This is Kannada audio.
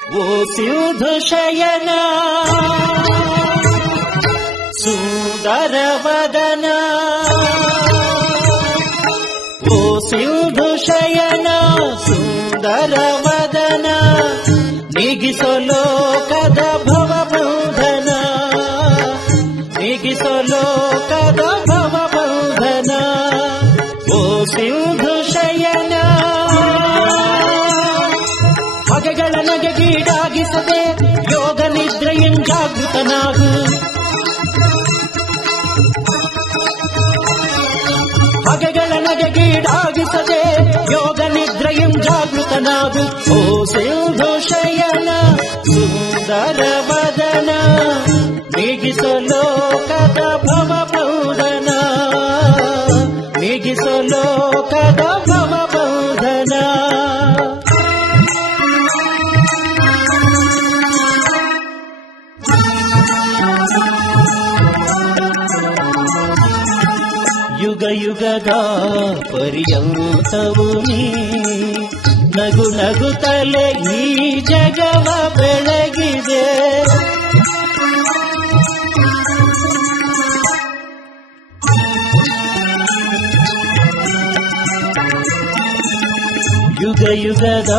ಓ ಸಿಂಧು ಶಯನ ಸುಂದರ ವದನ, ಓ ಸಿಂಧು ಶಯನ ಸುಂದರ ವದನ, ನೀಗಿಸೋ ಲೋಕದ ಭವಬಂಧನ, ನೀಗಿಸೋ ಲೋಕದ ಭವಬಂಧನ, ಓ ಸಿಂಧು ಶಯನ. ಬಗೆಗಳ ನಗೆಗೀಡಾಗಿಸದೆ ಯೋಗ ನಿದ್ರೆಯನ್ನು ಜಾಗೃತನಾಗು, ಬಗೆಗಳ ನಗೆಗೀಡಾಗಿಸದೆ ಯೋಗ ನಿದ್ರೆಯನ್ನು ಜಾಗೃತನಾಗು. ಓ ಸಿಂಧು ಶಯನ ಸುಂದರ ವದನ, ನೀಗಿಸೋ ಲೋಕದ ಭವಬಂಧನ, ನೀಗಿಸೋ ಲೋಕದ ಭವಬಂಧನ. ಯುಗ ಯುಗದ ಪರ್ಯಂತವು ನೀ ನಗು ನಗುತ್ತಲೇ ಈ ಜಗವ ಬೆಳಗಿದೆ. ಯುಗ ಯುಗದ